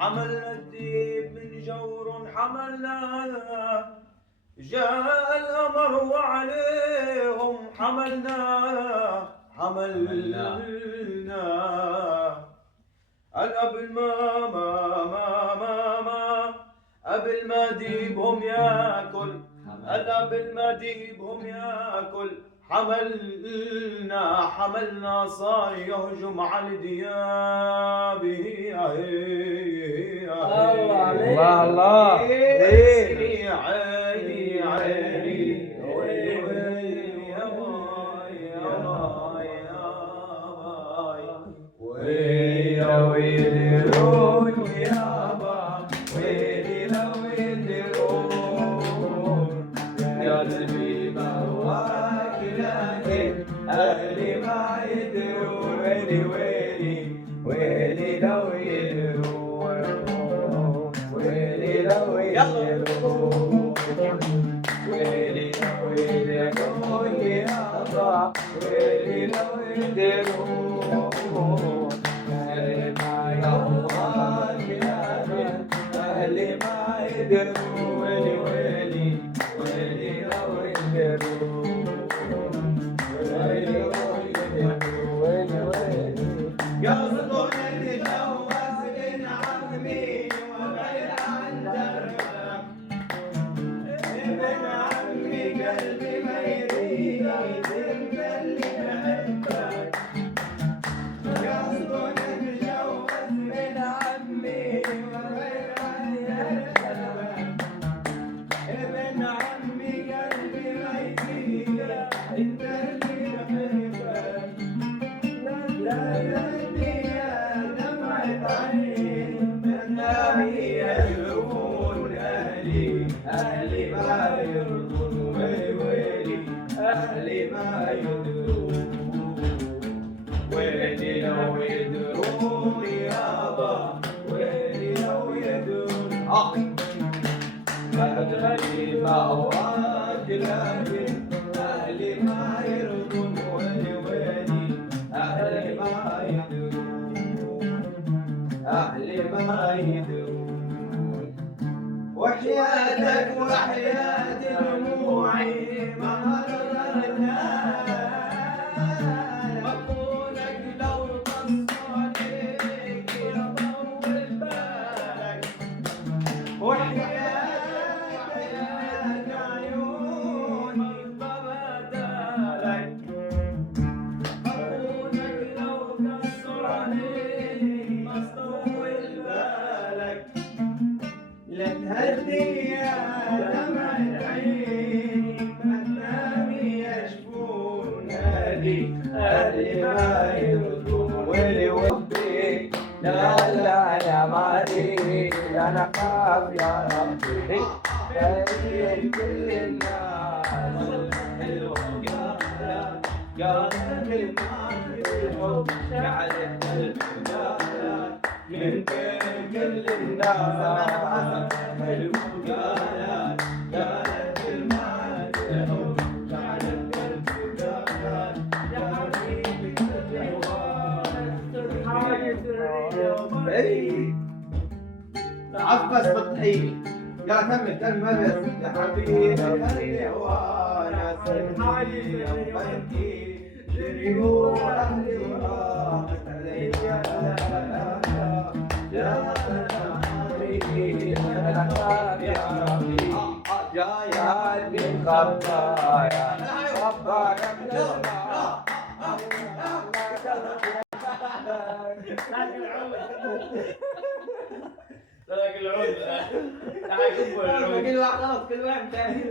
حملنا الديب من جور حملنا، جاء الأمر وعليهم حملنا. قبل ما قبل ما ديبهم ياكل، قبل ما ديبهم ياكل حملنا صار يهجم على الدياب. الله الله عيني عيني عيني ويلي يا باي يا باي يا باي ويلي روح يا با ويلي لو يدرون قلبي بهواك لكن أهلي ما يدرون. ويلي ويلي ويلي لو يدرون ويلي لو يدرون ويلي لو يدرون يا با ويلي لو يدرون أهلي ما يهواك لكن أهلي ما يدرون. ويلي ويلي ويلي لو يدرون ويلي لو يدرون ويلي ويلي يصدق يتجوز من عمي وغير عن دربك. ابن عمي قلبي ما يريد تبقى اللي بحبك. يصدق يتجوز من عمي وغير عن دربك. ابن عمي قلبي ما يريد انت اللي بحبك. لا تهدي يا دمعة عين منامي يلومون أهلي أهلي ما يرضون. ويلي أهلي ما يدرون ويلي لو يدرون يابا ويلي لو يدرون. أهلي ما هواك لكن أهلي ما يرضون. ويلي ويلي أهلي ما يدرون أهلي ما يدرون. وحياتك وحياة دموعي ما هربنا مقولك لو قصوا عليك يطول بالك. وحياتك عيوني ببدالك مقولك لو قصوا عليك مطول بالك. لا تهدي يا دمعة عيني ما تنامي يشفون أهلي أهلي ما يرضون. ويلي وحدي لا لا يا مالي أنا خاف يا ربي خير كل الناس الحلو قالت المال الحب جعل القلب مالك من بين كل الناس حلو. قالت المال الحب جعل القلب مالك يا حبيبي كل عبس بالطحين يا كمل بس يا حبيبي خلي وانا سرحاني يا بنتي جريوا اهلي وراحت علي يا حبيبي انا خاف يا ربي يا قلبي خبايا تراك العود كل واحد خلاص كل واحد تاني.